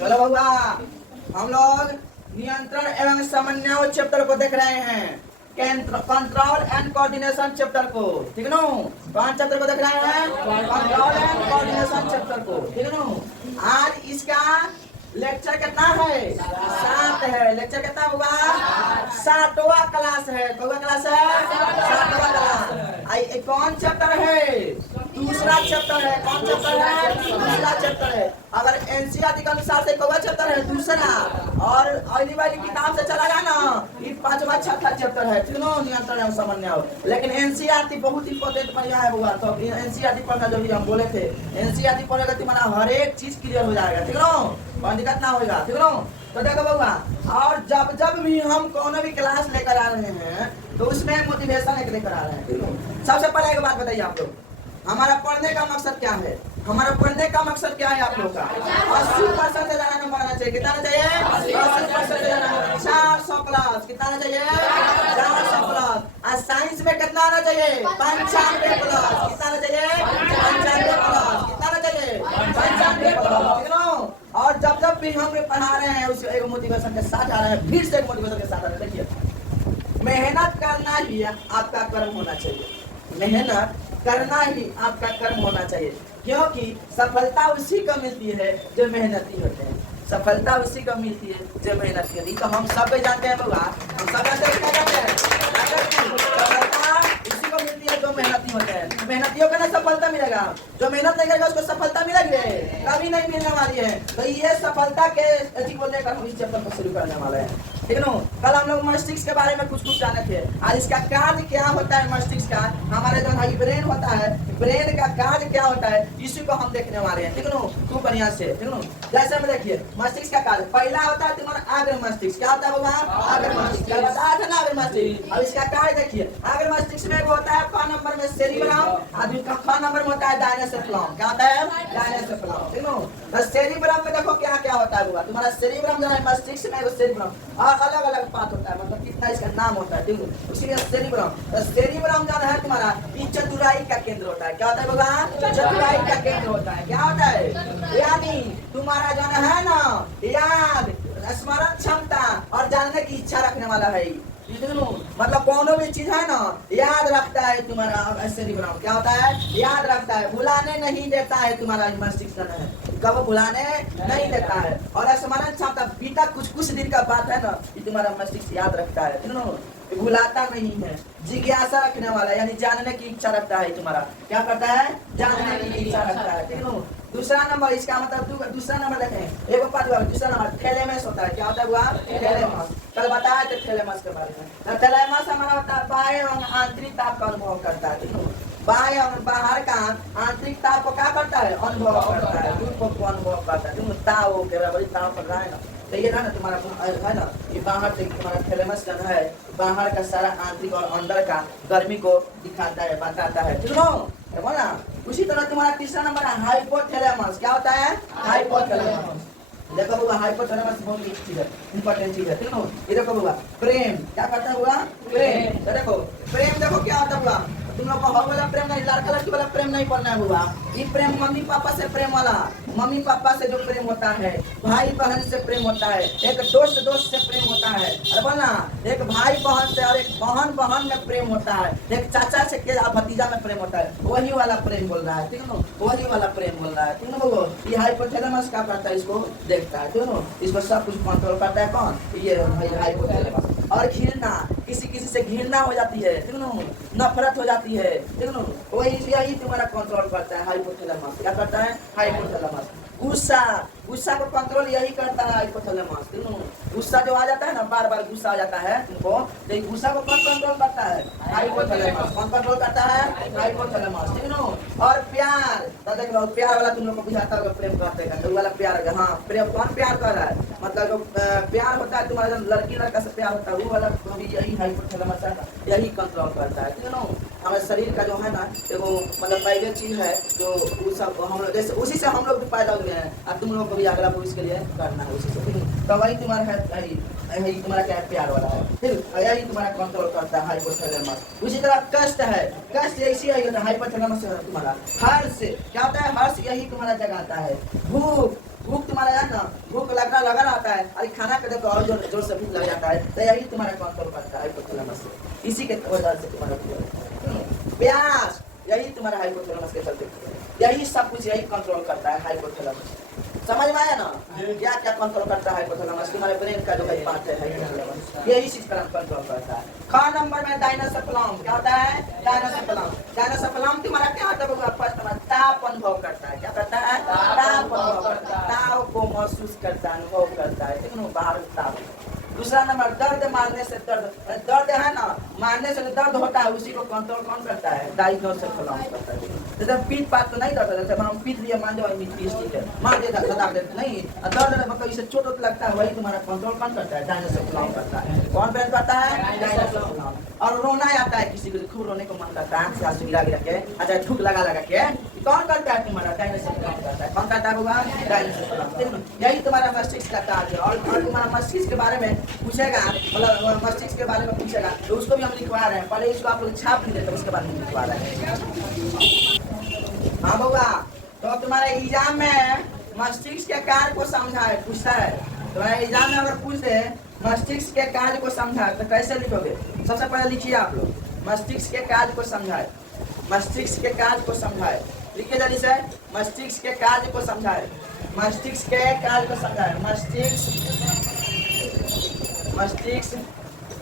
चलो बउआ, हम लोग नियंत्रण एवं समन्वय चैप्टर को देख रहे हैं, कंट्रोल एंड कोऑर्डिनेशन चैप्टर को, ठीक है ना। कौन चैप्टर को देख रहे हैं? कंट्रोल एंड कोऑर्डिनेशन चैप्टर को, ठीक है ना। आज इसका लेक्चर कितना है? 7 है। लेक्चर कितना होगा? 7वां क्लास है। कौन क्लास है? 7वां क्लास। आई कौन चैप्टर है? दूसरा चैप्टर है। कौन चैप्टर है? दूसरा चैप्टर है। अगर एनसीईआरटी के अनुसार से कौन चैप्टर है? दूसरा। और अगली वाली किताब से चला गया ना, ये 5वां छठा चैप्टर है, ठीक है। नियंत्रण एवं समन्वय। लेकिन एनसीईआरटी बहुत इंपॉर्टेंट बढ़िया है हुआ, तो एनसीईआरटी पढ़ना जो भी हम बोले थे, एनसीईआरटी पढ़ेगा तुम्हारा हर एक चीज क्लियर हो जाएगा, ठीक है। कोई दिक्कत ना होगा, ठीक है। तो देखो बउआ, और जब जब भी हम कोनो भी क्लास लेकर आ रहे हैं तो उसमें मोटिवेशन एक लेकर आ रहे हैं, ठीक है। सबसे पहले एक बात बताइए आप लोग, हमारा पढ़ने का मकसद क्या है? हमारा पढ़ने का मकसद क्या है आप लोग का? 80% से ज्यादा नंबर आना चाहिए। कितना आना चाहिए? 80% से ज्यादा। 400 प्लस। कितना आना चाहिए? 400 प्लस। और साइंस में कितना आना चाहिए? 95 प्लस। कितना आना चाहिए? 95 प्लस। कितना आना चाहिए? 95 प्लस, ठीक है। और जब जब भी हम पढ़ा रहे हैं उस एक मोटिवेशन के साथ आ रहे हैं, फिर से एक मोटिवेशन के साथ आ रहे हैं। देखिए, मेहनत करना ही आपका कर्म होना चाहिए। मेहनत करना ही आपका कर्म होना चाहिए, क्योंकि सफलता उसी को मिलती है जो मेहनती होते हैं। सफलता उसी को मिलती है जो मेहनत करती है। तो हम सब जानते हैं बउआ, हम सब जानते हैं सफलता उसी को मिलती है जो मेहनती होते हैं। मेहनतियों को ना सफलता मिलेगा, जो मेहनत नहीं करेगा उसको सफलता मिलेगी? कभी नहीं मिलने वाली है। तो ये सफलता के अति को लेकर हम इस चैप्टर को शुरू करने वाले हैं, ठीक है। कल हम लोग मस्तिष्क के बारे में कुछ जाने थे, और इसका कार्य क्या होता है मस्तिष्क का, हमारे जो भाई ब्रेन होता है, ब्रेन का कार्य क्या होता है, इसी को हम देखने वाले हैं, ठीक है। खूब बढ़िया से, ठीक है। जैसे में देखिए मस्तिष्क का कार्य, पहला होता है तुम्हारा आग्र मस्तिष्क। क्या होता है बाबा? आग्र मस्तिष्क। बताया था ना आग्र मस्तिष्क। अब इसका कार्य देखिए, आग्र मस्तिष्क में होता है क नंबर में सेरिब्रम, और ख नंबर में होता है डायनेसेफेलम। क्या होता है? डायनेसेफेलम, ठीक है। तो सेरिब्रम में देखो क्या क्या होता है बाबा, तुम्हारा सेरिब्रम जो है मस्तिष्क में सेरिब्रम और अलग अलग बात होता है, मतलब कितना इसका नाम होता है, ठीक है। इसीलिए सेरिब्रम, तो सेरिब्रम जो है तुम्हारा ये चतुराई का केंद्र होता है। क्या होता है बाबा? चतुराई का केंद्र होता है। क्या होता है? यानी तुम्हारा जो है ना, याद, स्मरण क्षमता और जानने की इच्छा रखने वाला है, मतलब कोनो भी चीज है ना याद रखता है तुम्हारा सेरिब्रम। क्या होता है? याद रखता है, भुलाने नहीं देता है तुम्हारा मस्तिष्क है, कब भुलाने नहीं देता है। और स्मरण क्षमता, बीता कुछ दिन का बात है ना, ये तुम्हारा मस्तिष्क याद रखता है, ठीक है, भुलाता नहीं है। जिज्ञासा रखने वाला, यानी जानने की इच्छा रखता है तुम्हारा। क्या करता है? जानने की इच्छा रखता है, ठीक है। दूसरा नंबर, इसका मतलब दूसरा नंबर देखें, एक बात, दूसरा नंबर थैलेमस होता है। क्या होता है हुआ? थैलेमस। कल बताया था थैलेमस के बारे में। थैलेमस हमारा होता है बाह्य एवं आंतरिक ताप का अनुभव करता है, ठीक है। बाह्य और बाहर का आंतरिक ताप को क्या करता है? अनुभव करता है, रूप को अनुभव करता है, तुम ताव हो गया, बड़ी ताव पड़ रहा है ना, तो ये ना तुम्हारा है ना, ये बाहर से तुम्हारा थैलेमस जो है बाहर का सारा आंतरिक और अंदर का गर्मी को दिखाता है, बताता है, ठीक है बोला। उसी तरह तुम्हारा तीसरा नंबर है हाइपोथैलेमस। क्या होता है? हाइपोथैलेमस। देखो बाबा, हाइपोथैलेमस बहुत चीज है, इंपॉर्टेंट चीज है, ठीक है। ये देखो बाबा, प्रेम क्या करता है बाबा? प्रेम। तो देखो प्रेम, देखो क्या होता है बाबा, तुम लोग को हर वाला प्रेम नहीं, लड़का लड़की वाला प्रेम नहीं पढ़ना है बाबा। ये प्रेम मम्मी पापा से प्रेम वाला, मम्मी पापा से जो प्रेम होता है, भाई बहन से प्रेम होता है, एक दोस्त दोस्त से प्रेम होता है, अरे बोलना, एक भाई बहन से और एक बहन बहन में प्रेम होता है, एक चाचा से के भतीजा में प्रेम होता है, वही वाला प्रेम बोल रहा है, ठीक है ना, वही वाला प्रेम बोल रहा है, ठीक है ना। ये हाइपोथैलेमस क्या करता है? इसको देखता है, ठीक है ना, इसको सब कुछ कंट्रोल करता है। कौन? ये हाइपोथैलेमस। और घृणा, किसी किसी से घृणा हो जाती है, ठीक है ना, नफरत हो जाती है, ठीक है ना, वही यही तुम्हारा कंट्रोल करता है हाइपोथैलेमस। क्या करता है? हाइपोथैलेमस। गुस्सा, गुस्सा को कंट्रोल यही करता है हाइपोथैलेमस, ठीक है। गुस्सा जो आ जाता है ना, बार बार गुस्सा आ जाता है तुमको, तो गुस्सा को कौन कंट्रोल करता है? हाइपोथैलेमस। कौन कंट्रोल करता है? हाइपोथैलेमस, ठीक है ना। और प्यार, तो देख लो प्यार वाला तुम लोग को बुझाता होगा, प्रेम करते हैं तो वाला प्यार, हाँ प्रेम, कौन प्यार कर रहा है, मतलब जो प्यार होता है तुम्हारा, लड़की लड़का से प्यार होता है, वो वाला भी यही हाइपोथैलेमस है, यही कंट्रोल करता है, ठीक है ना। हमारे शरीर का जो है ना, वो मतलब पहले चीज है जो वो सब हम लोग, जैसे उसी से हम लोग भी पैदा हुए हैं, और तुम लोग को भी अगला भविष्य के लिए करना है उसी से, ठीक है। तो वही तुम्हारा है, यही तुम्हारा क्या है? प्यार वाला है, ठीक है, यही तुम्हारा कंट्रोल करता है हाइपोथैलेमस। उसी तरह कष्ट है, कष्ट ऐसी है हाइपोथैलेमस तुम्हारा। हर्ष क्या होता है? हर्ष यही तुम्हारा जगाता है। भूख, भूख तुम्हारा है ना, भूख लगा रहता है, अरे खाना पे देखो और जोर जोर से भूख लग जाता है, तो यही तुम्हारा कंट्रोल करता है हाइपोथैलेमस से। इसी के वजह से तुम्हारा प्यास, यही तुम्हारा हाइपोथैलेमस के चलते, यही सब कुछ यही कंट्रोल करता है हाइपोथैलेमस। समझ में आया ना क्या क्या कंट्रोल करता है हाइपोथैलेमस? तुम्हारे ब्रेन का जो कई पार्ट है हाइपोथैलेमस, यही चीज का कंट्रोल करता है। ख नंबर में डायनासेफलम क्या होता है? डायनासेफलम। डायनासेफलम तुम्हारा क्या होता है? फर्स्ट में ताप अनुभव करता है। क्या करता है? ताप अनुभव करता है, ताप को महसूस करता है, अनुभव करता है, ठीक है, बाहर ताप। दूसरा नंबर दर्द मारने से, दर्द है ना, मारने से दर्द होता है, उसी को कंट्रोल कौन करता है? डायनासेफलम करता है। जैसे पीठ पात तो नहीं करता, जैसे हम पीठ लिए मान जाओ ठीक है, मार देता सदा देता नहीं, दर्द मतलब इसे चोट लगता है, वही तुम्हारा कंट्रोल कौन करता है? डायनासेफलम करता है। कौन ब्रेन करता है? डायनासेफलम। और रोना आता है किसी को, खूब रोने को मन करता है, आंख से आंसू गिरा गिरा के, अच्छा थूक लगा लगा के, कौन करता है? तुम्हारा डायनासेफलम करता है। कौन करता होगा? डायनासेफलम। यही तुम्हारा मस्तिष्क का कार्य है। और तुम्हारा मस्तिष्क के बारे में पूछेगा, मतलब मस्तिष्क के बारे में पूछेगा, तो उसको भी हम लिखवा रहे हैं। पहले इसको आप लोग छाप नहीं देते, उसके बाद हम लिखवा रहे हैं। हाँ बउआ, तो तुम्हारे एग्जाम में मस्तिष्क के कार्य को समझा है, पूछता है। तुम्हारे एग्जाम में अगर पूछ दे मस्तिष्क के कार्य को समझा है, तो कैसे लिखोगे? सबसे पहले लिखिए आप लोग, मस्तिष्क के कार्य को समझाए, मस्तिष्क के कार्य को समझाए। लिखिए जल्दी से, मस्तिष्क के कार्य को समझाए, मस्तिष्क के कार्य को समझाए, मस्तिष्क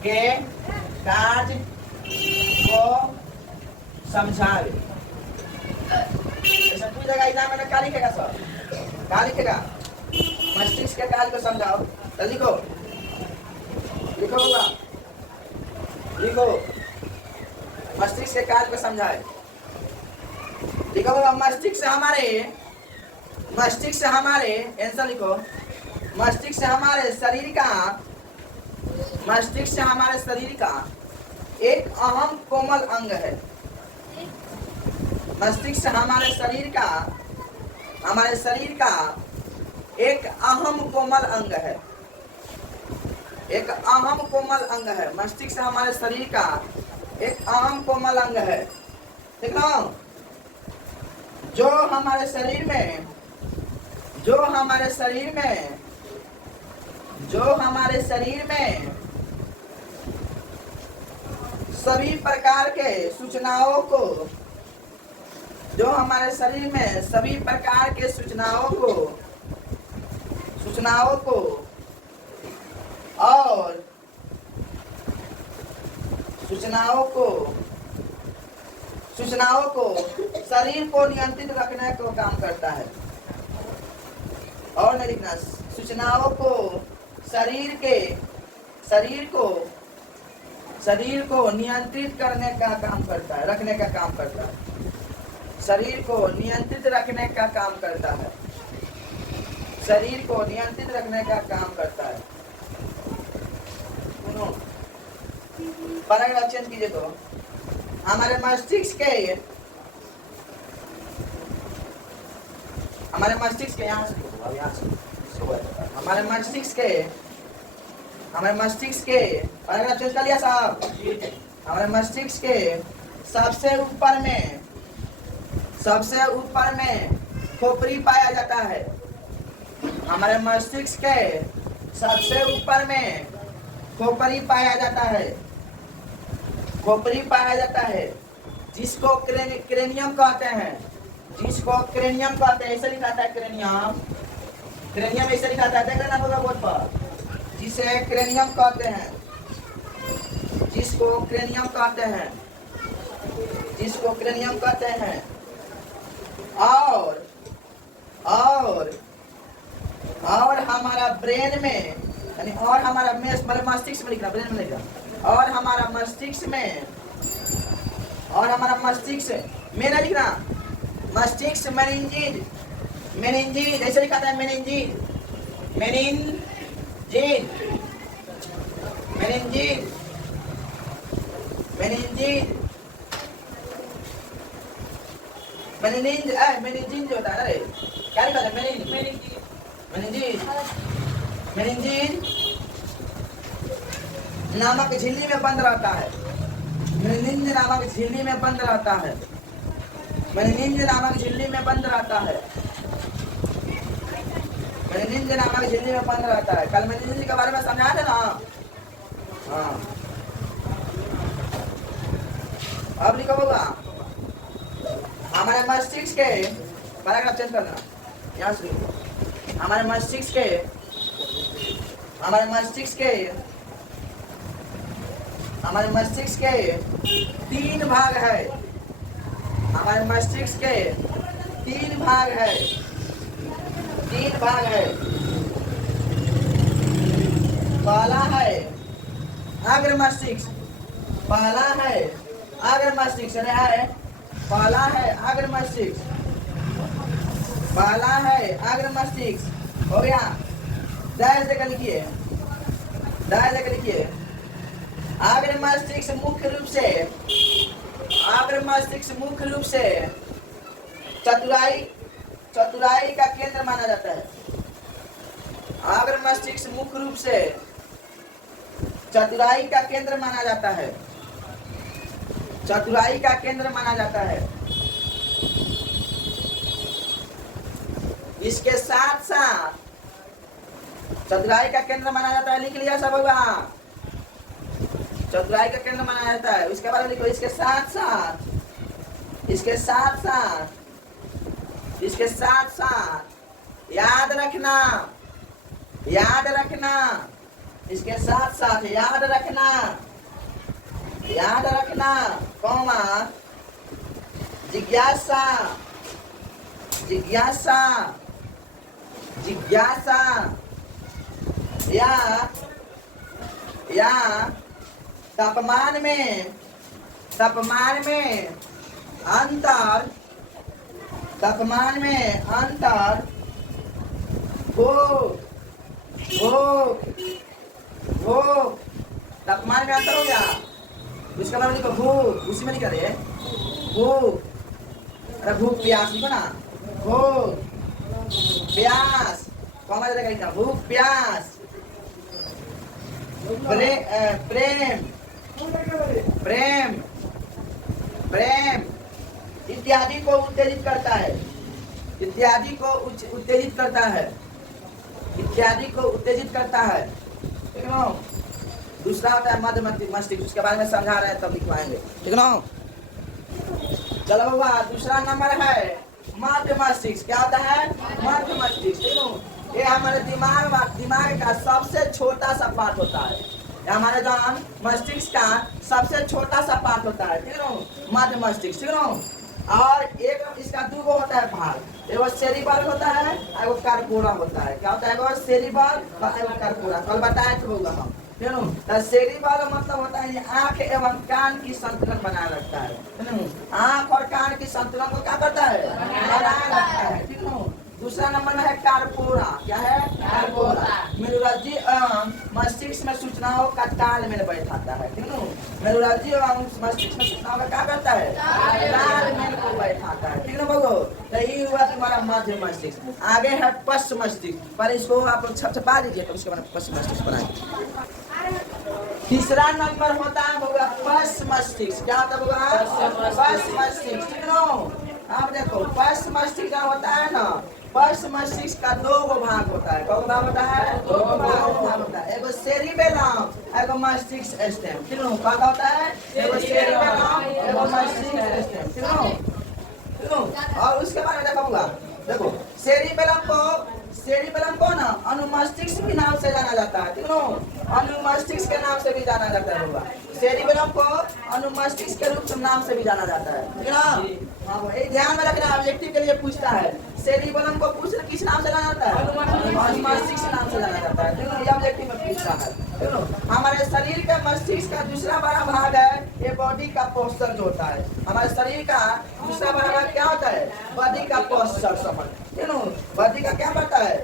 के कार्य को समझाए। ऐसा पूछेगा एग्जाम में, क्या लिखेगा सर? क्या लिखेगा? मस्तिष्क के कार्य को समझाओ, तो लिखो, लिखो होगा, लिखो मस्तिष्क के कार्य को समझाए। लिखो होगा, मस्तिष्क से हमारे आंसर लिखो, मस्तिष्क से हमारे शरीर का, मस्तिष्क से हमारे शरीर का एक अहम कोमल अंग है। मस्तिष्क से हमारे शरीर का एक अहम कोमल अंग है, एक अहम कोमल अंग है। मस्तिष्क से हमारे शरीर का एक अहम कोमल अंग है, ठीक ना? जो हमारे शरीर में सभी प्रकार के सूचनाओं को, जो हमारे शरीर में सभी प्रकार के सूचनाओं को शरीर को नियंत्रित रखने को काम करता है। और नहीं लिखना, सूचनाओं को शरीर को नियंत्रित करने का काम करता है, रखने का काम करता है। शरीर को नियंत्रित रखने का काम करता है, शरीर को नियंत्रित रखने का काम करता है। सुनो, पैराग्राफ चेंज कीजिए। तो हमारे मस्तिष्क के हमारे मस्तिष्क के पैराग्राफ चेंज कर लिया साहब। हमारे मस्तिष्क के सबसे ऊपर में खोपड़ी पाया जाता है। हमारे मस्तिष्क के सबसे ऊपर में खोपड़ी पाया जाता है, जिसको क्रेनियम कहते हैं, ऐसे लिखा था क्रेनियम ऐसे लिखा था, देख लेना होगा बोर्ड पर, जिसे क्रेनियम कहते हैं, जिसको क्रेनियम कहते हैं। और हमारा ब्रेन में, यानी और हमारा मस्तिष्क में लिखना, ब्रेन में लिखना, और हमारा मस्तिष्क मेरा लिखना, मस्तिष्क मेनिंजीज ऐसे लिखा था, मेनिंजीज जो होता है ना, क्या लिखा था? मेनिंजीज नामक झिल्ली में बंद रहता है। मेनिंजीज नामक झिल्ली में बंद रहता है। मेनिंजेस नामक झिल्ली में बंद रहता है। कल मेनिंजेस के बारे में समझा थे ना। हाँ, अब लिखो होगा हमारे मस्तिष्क के पैराग्राफ चेंज कर देना। यहाँ से लिखो हमारे मस्तिष्क के 3 भाग है। हमारे मस्तिष्क के 3 भाग है। 3 भाग है। पहला है अग्र मस्तिष्क। पहला है अग्र मस्तिष्क है। पहला है अग्र मस्तिष्क। पहला है अग्र मस्तिष्क। हो गया। दाएं से लिखिए। दाएं से लिखिए। अग्र मस्तिष्क मुख्य रूप से चतुराई का केंद्र माना जाता है। अग्र मस्तिष्क मुख्य रूप से चतुराई का केंद्र माना जाता है। चतुराई का केंद्र माना जाता है। इसके साथ साथ चतुराई का केंद्र माना जाता है। लिख लिया सब होगा। चतुराई का केंद्र माना जाता है। उसके बाद लिखो इसके साथ साथ याद रखना इसके साथ साथ याद रखना कौमा जिज्ञासा या तापमान में अंतर भूख तापमान में अंतर हो गया। उसके बाद लिखो भूख। उसी में लिखा रहे भूख। अरे भूख प्यास लिखो ना। भूख प्यास कौन जगह लिखा। भूख प्यास प्रेम इत्यादि को उत्तेजित करता है। ठीक है ना। दूसरा होता है मध्य मस्तिष्क। उसके बारे में समझा रहे हैं तब लिखवाएंगे। ठीक है ना। चलो बाबा दूसरा नंबर है मध्य मस्तिष्क। क्या होता है? मध्य मस्तिष्क। ये हमारे दिमाग का सबसे छोटा सा पार्ट होता है। ये हमारे जो मस्तिष्क का सबसे छोटा सा पार्ट होता है। ठीक है। मध्य मस्तिष्क। ठीक है। और एक इसका 2 होता है भाग। एगो सेरिबल होता है, एगो कार्पोरा होता है। क्या होता है? एगो सेरिबल और एगो कार्पोरा। कल बताया तो होगा हम। सेरिबल मतलब होता है आंख एवं कान की संतुलन बनाए रखता है। आंख और कान की संतुलन को क्या करता है? बनाए रखता है। ठीक है। दूसरा नंबर में है कार्पोरा। क्या है? कार्पोरा मेरुरज्जु एवं मस्तिष्क में सूचनाओं का तालमेल बैठाता है। ठीक है। मेरुरज्जु एवं मस्तिष्क में सूचनाओं का क्या करता है? तालमेल को बैठाता है। ठीक है ना बगो। तो ये हुआ तुम्हारा मध्य मस्तिष्क। आगे है पश्च मस्तिष्क। पर इसको आप लोग छपा दीजिए तो उसके बाद पश्च मस्तिष्क बनाएंगे। तीसरा नंबर होता है होगा पश्च मस्तिष्क। क्या होता होगा? पश्च मस्तिष्क। ठीक है। आप देखो पश्च मस्तिष्क क्या होता है ना। पश्च मस्तिष्क का 2 भाग होता है। कौन भाग होता है? 2 भाग होता है। एगो सेरिबेलम, एगो मस्तिष्क स्टेम। ठीक है। क्या होता है? एगो सेरिबेलम, एगो मस्तिष्क स्टेम। ठीक है। और उसके बाद में देखो सेरिबेलम को ना अनुमस्तिष्क के नाम से जाना जाता है। ठीक है। अनुमस्तिष्क के नाम से भी जाना जाता है होगा। सेरिबेलम को अनुमस्तिष्क के रूप से नाम से भी जाना जाता है। ठीक है ना। हाँ, एक ध्यान में रखना। ऑब्जेक्टिव के लिए पूछता है सेरिबेलम को किस नाम से जाना जाता है? अनुमस्तिष्क के नाम से जाना जाता है। ठीक है। ये ऑब्जेक्टिव में पूछता है। हमारे शरीर के मस्तिष्क का दूसरा बड़ा भाग है ये बॉडी का पोस्चर जो होता है। हमारे शरीर का दूसरा बड़ा भाग क्या होता है? बॉडी का पोस्चर समझ। बॉडी का क्या करता है?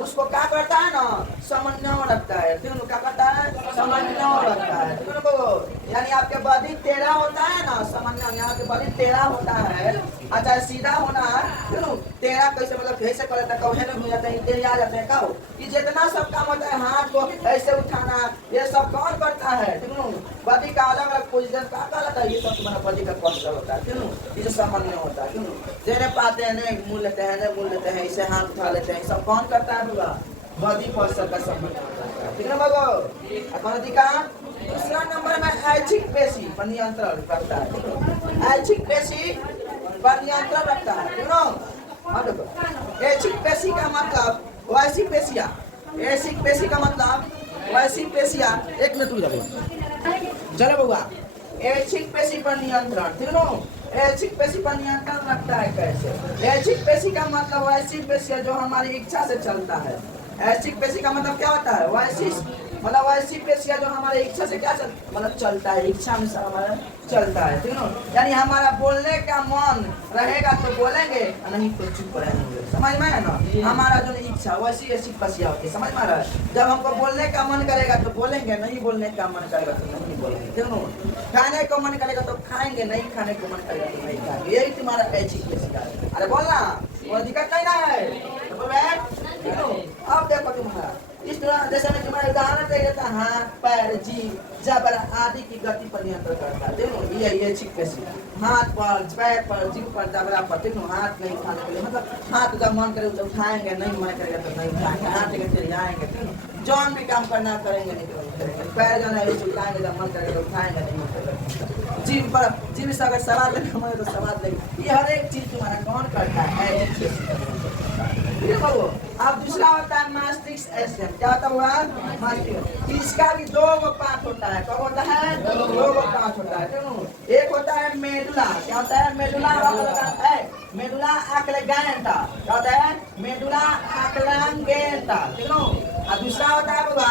उसको क्या करता है ना? समन्वय रखता है। क्या करता है? समन्वय रखता है। यानी आपके बॉडी टेढ़ा होता है ना। समन्वय यहाँ के बॉडी टेढ़ा होता है अच्छा सीधा होना क्यों तेरा कैसे मतलब कैसे कर लेता कौन हो जाता है तेरी आ जाते हैं का कि जितना सब काम होता है हाथ को ऐसे उठाना ये सब कौन करता है क्यों बॉडी का अलग अलग पोजीशन का कहता है ये सब तुम्हारा बॉडी का कौशल होता है क्यों ये जो सामान्य होता है क्यों देने पाते हैं नहीं मुँह लेते हैं नहीं मुँह लेते हैं इसे हाथ उठा लेते हैं सब कौन करता है बुआ बॉडी कौशल का संबंध होता है ठीक है बाबू अपन अधिकार दूसरा नंबर में ऐच्छिक पेशी पर नियंत्रण करता है ऐच्छिक पेशी पर नियंत्रण रखता है ठीक है अब देखो ऐच्छिक पेशी का मतलब वैसी पेशियां ऐच्छिक पेशी का मतलब वैसी पेशियां एक मिनट रुक जाओ चलो बउआ ऐच्छिक पेशी पर नियंत्रण ठीक है ऐच्छिक पेशी पर नियंत्रण रखता है कैसे ऐच्छिक पेशी का मतलब वैसी पेशियां जो हमारी इच्छा से चलता है ऐच्छिक पेशी का मतलब क्या होता है वैसी मतलब वैसी पेशियां जो हमारे इच्छा से क्या मतलब चलता है इच्छा अनुसार हमारा चलता है ठीक है यानी हमारा बोलने का मन रहेगा तो बोलेंगे नहीं तो चुप रहेंगे समझ में है ना हमारा जो इच्छा वैसी ऐसी पेशियां होती है समझ में आ रहा है जब हमको बोलने का मन करेगा तो बोलेंगे नहीं बोलने का मन करेगा तो नहीं बोलेंगे ठीक है खाने को मन करेगा तो खाएंगे नहीं खाने को मन करेगा तो नहीं खाएंगे यही तुम्हारा ऐसी पेशियां है अरे बोलना कोई दिक्कत नहीं ना है अब देखो तुम्हारा इस तरह जैसे मैं तुम्हारा उदाहरण दे देता हाथ पैर जीभ जबर आदि की गति पर नियंत्रण करता है देखो ये ठीक पेशी हाथ पर पैर पर जीभ पर जबरा पर देखो हाथ नहीं उठाने के लिए मतलब हाथ जब मन करे तो उठाएंगे नहीं मन करेगा तो नहीं उठाएंगे हाथ लेकर चले जाएंगे जौन भी काम करना करेंगे नहीं करेंगे पैर जो है उठाएंगे जब मन करेगा तो उठाएंगे नहीं मन करेगा जीभ पर जीभ से अगर सवाल लेना मन तो सवाल लेंगे ये हर एक चीज तुम्हारा कौन करता है अब दूसरा होता है मस्तिष्क एस्टेम क्या होता हुआ मस्तिष्क इसका भी दो पार्ट होता है कब होता है दो पार्ट होता है एक होता है मेडुला क्या होता है मेडुला मेडुला ऑब्लेंगेटा क्या होता है मेडुला ऑब्लेंगेटा ठीक है और दूसरा होता है बाबा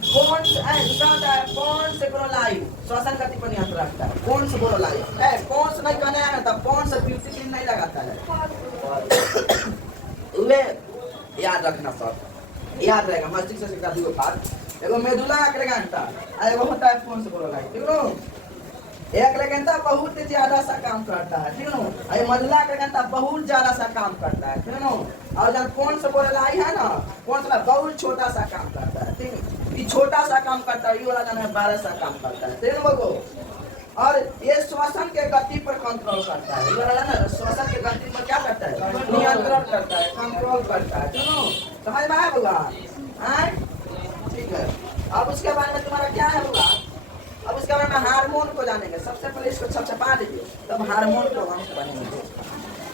दूसरा होता है कौन से कोरोलाई श्वसन गति पर नियंत्रण रखता है कौन से कोरोलाई कौन से नहीं कहना है ना तब कौन से ब्यूटी नहीं लगाता है वे याद रखना सब याद रहेगा मस्तिष्क से का दो पार्ट एगो मेडुला ऑब्लेंगेटा एगो होता है कौन से कोरोलाई ठीक है एक ऑब्लेंगेटा बहुत ज्यादा सा काम करता है ठीक है ये मेडुला ऑब्लेंगेटा बहुत ज्यादा सा काम करता है ठीक है और जब कौन से कोरोलाई है ना कौन सा बहुत छोटा सा काम करता है ठीक है ये छोटा सा काम करता है ये वाला जो है 12 सा काम करता है ठीक है बाबू और ये श्वसन के गति पर कंट्रोल करता है ये वाला ना श्वसन के गति पर क्या करता है नियंत्रण करता है कंट्रोल करता है चलो समझ में आया होगा ठीक है अब उसके बारे में तुम्हारा क्या है होगा अब उसके बारे में हार्मोन को जानेंगे सबसे पहले इसको छपछपा दीजिए तब हार्मोन को हम बनेंगे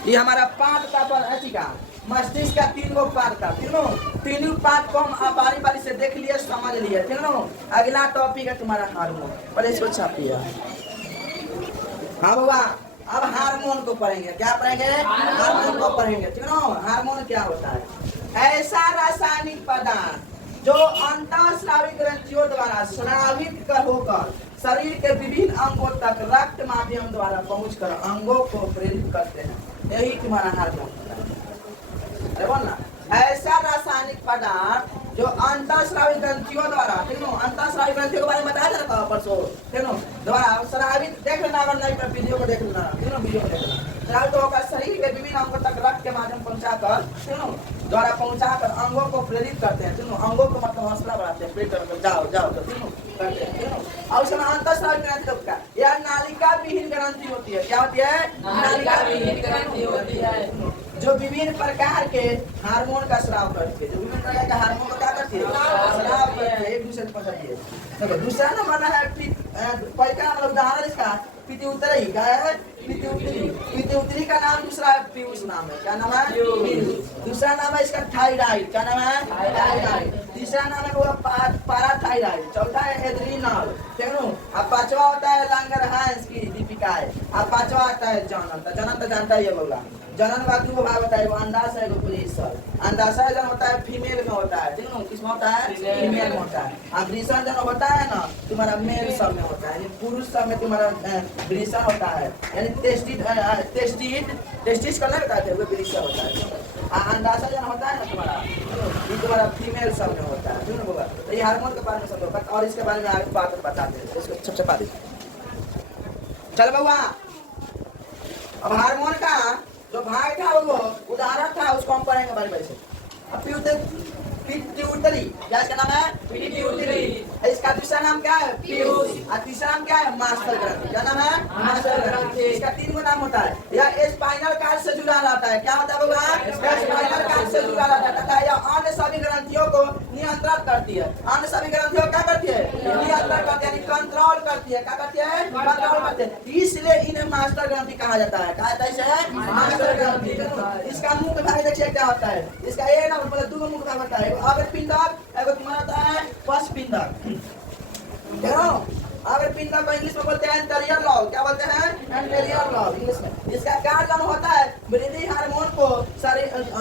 ये हमारा पार्ट का पर ऐसी का मस्तिष्क का 3 पार्ट था तीनों पार्ट को हम बारी बारी से देख लिए समझ लिए ठीक है अगला टॉपिक है तुम्हारा हार्मोन पहले इसको छापिए हाँ बाबा अब हार्मोन को पढ़ेंगे क्या पढ़ेंगे हार्मोन को पढ़ेंगे ठीक है हार्मोन क्या होता है ऐसा रासायनिक पदार्थ जो अंतःस्रावी ग्रंथियों द्वारा स्रावित होकर शरीर के विभिन्न अंगों तक रक्त माध्यम द्वारा पहुंचकर अंगों को प्रेरित करते हैं यही तुम्हारा हार्मोन होता है बोलना ऐसा रासायनिक पदार्थ जो अंतःस्रावी ग्रंथियों द्वारा ठीक है अंतःस्रावी ग्रंथियों के बारे में बताया था परसों ठीक है द्वारा स्रावित देख लेना अगर नहीं तो वीडियो को देख लेना ठीक है वीडियो को देख लेना स्रावित होकर शरीर के विभिन्न अंगों तक रक्त के माध्यम पहुंचाकर ठीक है द्वारा पहुंचाकर अंगों को प्रेरित करते हैं ठीक है अंगों को मतलब हौसला बढ़ाते हैं प्रेरित करते जाओ जाओ तो ठीक है करते हैं ठीक है और उसमें अंतःस्रावी ग्रंथि का यह नालिका विहीन ग्रंथि होती है क्या होती है नालिका विहीन ग्रंथि होती है जो विभिन्न प्रकार के हार्मोन का स्राव करती है जो विभिन्न प्रकार के हार्मोन का क्या करती है स्राव करती है एक दूसरे को पकड़ती है देखो दूसरा नंबर है पहला उदाहरण इसका पित्युतरी क्या है पित्युतरी का नाम दूसरा है पीयूष नाम है क्या नाम है दूसरा नाम है इसका थायराइड क्या नाम है थायराइड तीसरा नाम है वो पाराथायराइड चौथा है एड्रिनल ठीक है अब पांचवा होता है लंगरहांस की दीपिका है अब पांचवा आता है जनन तो जानता ही होगा जनन का दो भाग होता है वो अंडाशय है पुलिसर अंडाशय जन होता है फीमेल में होता है ठीक है किसमें होता है फीमेल में होता है अब वृषण जन होता है ना तुम्हारा मेल सब में होता है पुरुष सब में तुम्हारा वृषण होता है यानी टेस्टिस का लगता है वो वृषण होता है अंडाशय जन होता है ना तुम्हारा ये तुम्हारा फीमेल सब में होता है ठीक है बाबा तो ये हार्मोन के बारे में सब होता है और इसके बारे में आगे बात बताते हैं इसको छपछपा दीजिए चल बाबा अब हार्मोन का जो भाग था वो उदाहरण था, उसको हम पढ़ेंगे बारी बारी से। अब पिट्यूटरी, क्या इसका नाम है? पिट्यूटरी। इसका दूसरा नाम क्या है? पीयूष। और तीसरा नाम क्या है? मास्टर ग्रंथि। क्या नाम है? मास्टर ग्रंथि। इसका 3 गो नाम होता है। यह स्पाइनल कार्ड से जुड़ा रहता है। क्या होता है बाबा? स्पाइनल कार्ड से जुड़ा रहता है तथा यह अन्य सभी ग्रंथियों को नियंत्रित करती है। अन्य सभी ग्रंथियों को क्या करती है? नियंत्रण करती है, यानी कंट्रोल करती है। क्या करती है? कंट्रोल करती है। इसलिए इन्हें मास्टर ग्रंथि कहा जाता है। कहा जाता है मास्टर ग्रंथि। इसका मुख्य भाग देखिए क्या होता है। इसका ये ना मतलब 2 मुख्य भाग होता है, अगर पिंडक, एगो तुम्हारा होता है पश्च पिंडक। अगर पिंडक को इंग्लिश में बोलते हैं एंटेरियर लॉब। क्या बोलते हैं? एंटेरियर लॉब इंग्लिश में। इसका कार्य होता है वृद्धि हार्मोन को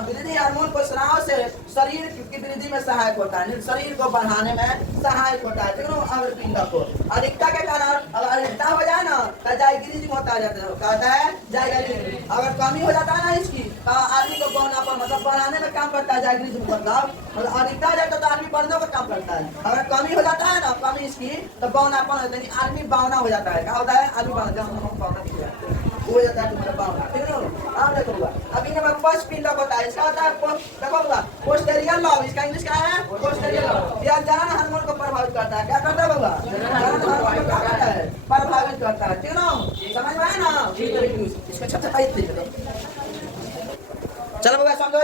वृद्धि हार्मोन को स्राव से शरीर की वृद्धि में सहायक होता है, शरीर को बढ़ाने में सहायक होता है। ठीक है, अगर पिंडक को अधिकता के कारण अगर अधिकता हो जाए ना तो जाइग्रीज होता है, क्या होता है? जाइग्रीज। अगर कमी हो जाता है ना इसकी तो आदमी को बढ़ाना मतलब बढ़ाने में काम करता है जाइग्रीज मतलब अधिकता हो जाता है तो आदमी बढ़ने का काम करता है। अगर कमी हो जाता है ना, कमी इसकी तो बौनापन होता है, आदमी बावना हो जाता है। क्या होता है? आदमी बावना हो जाता है तुम्हारा बावना। ठीक है ना? आप देखोगा अभी नंबर पश्च पिंडक होता है। इसका होता है देखोगा पोस्टेरियर लॉब। इसका इंग्लिश क्या है? Posterior lobe. यह जनन हार्मोन को प्रभावित करता है। क्या करता है बाबा? जनन हार्मोन को क्या करता है? प्रभावित करता है। ठीक है ना? समझ में आया ना? इसको चलो बाबा समझो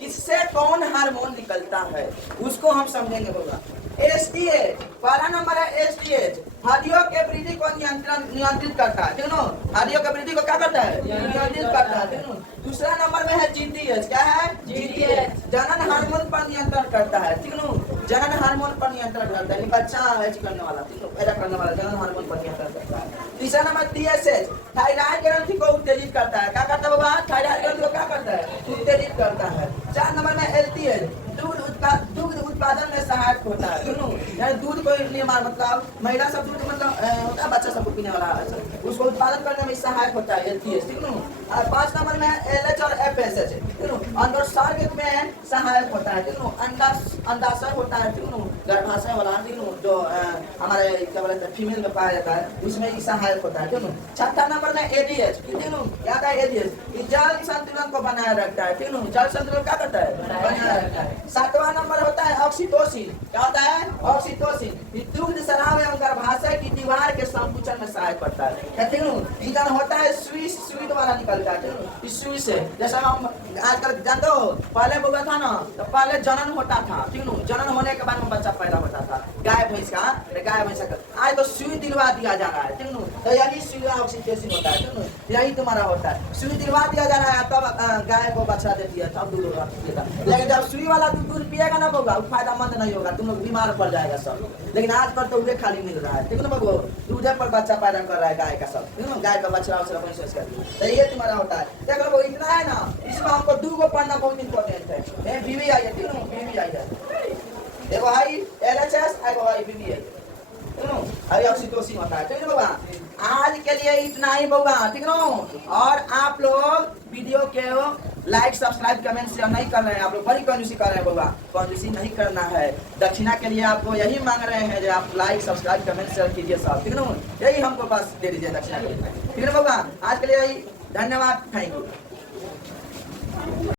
किससे कौन हार्मोन निकलता है उसको हम समझेंगे बाबा। एसटीएच पहला नंबर है। एसटीएच हड्डियों के वृद्धि को नियंत्रित करता है। ठीक है, हड्डियों के वृद्धि को क्या करता है? नियंत्रित करता है। ठीक है। दूसरा नंबर में है जीटीएच। क्या है? जीटीएच जनन हार्मोन पर नियंत्रण करता है। ठीक है, जनन हार्मोन पर नियंत्रण करता है, बच्चा करने वाला, ठीक है, पैदा करने वाला जनन हार्मोन पर नियंत्रण करता है। तीसरा नंबर टीएसएच थायराइड ग्रंथि को उत्तेजित करता है। क्या करता है बाबा? थायराइड ग्रंथि को क्या करता है? उत्तेजित करता है। 4 नंबर में एलटीएच दुग्ध उत्पादन में सहायक होता है। यानी दूध को निर्माण मतलब महिला सब दूध मतलब होता है बच्चा सबको पीने वाला, उसको उत्पादन करने में सहायक होता है एलटीएच। ठीक है। 5 नंबर में एलएच और एफएसएच अंडोत्सर्ग में सहायक होता है। ठीक है, अंडाशय होता है। ठीक है, गर्भाशय वाला जो हमारे क्या बोलते हैं फीमेल में पाया जाता है, उसमें ही सहायक होता है। ठीक है। 6 नंबर में एडीएच। क्या था? एडीएच जल संतुलन को बनाए रखता है। ठीक है, जल संतुलन क्या करता है? बनाए रखता है। 7वां नंबर होता है ऑक्सीटोसिन। क्या होता है? ऑक्सीटोसिन दुग्ध स्राव एवं गर्भाशय की दीवार के संकुचन में सहायक करता है। ठीक है, इधर होता है सुई द्वारा निकलता है। इस सुई से जैसा हम आजकल जानते हो पहले बोला था ना, तो पहले जनन होता था। ठीक है, जनन होने के बाद में बच्चा पैदा होता था गाय भैंस का, गाय भैंस का। आज तो सुई दिलवा दिया जा रहा है। ठीक है, तो यही सुई ऑक्सीटोसिन होता है। ठीक है, यही तुम्हारा होता है, सुई दिलवा दिया जा रहा है तब गाय को बच्चा देती है, तब दूध पिएगा। लेकिन जब सुई वाला दूध पिएगा ना होगा फायदामंद नहीं होगा, तुम लोग बीमार पड़ जाएगा सब। लेकिन आज पर तो उन्हें खाली मिल रहा है। ठीक है ना बाबू, दूधे पर बच्चा पैदा कर रहा है गाय का सब। ठीक है, गाय का बच्चा तो ये तुम्हारा होता है। देख लो इतना है ना, इसमें हमको 2 गो पढ़ना बहुत इंपॉर्टेंट है। बीवी आई है। ठीक है, बीवी आई है, एगो हाई एलएचएस, एगो हाई बीवी आई है। अभी ऑक्सीटोसिन होता है। ठीक है बाबा, आज के लिए इतना ही बाबा। ठीक है ना, और आप लोग वीडियो के लाइक सब्सक्राइब कमेंट शेयर नहीं कर रहे हैं, आप लोग बड़ी कंजूसी कर रहे हैं बाबा। कंजूसी नहीं करना है, दक्षिणा के लिए आपको यही मांग रहे हैं जो आप लाइक सब्सक्राइब कमेंट शेयर कीजिए सब। ठीक है ना, यही हमको पास दे दीजिए दक्षिणा के लिए। ठीक है ना बाबा, आज के लिए यही, धन्यवाद, थैंक यू।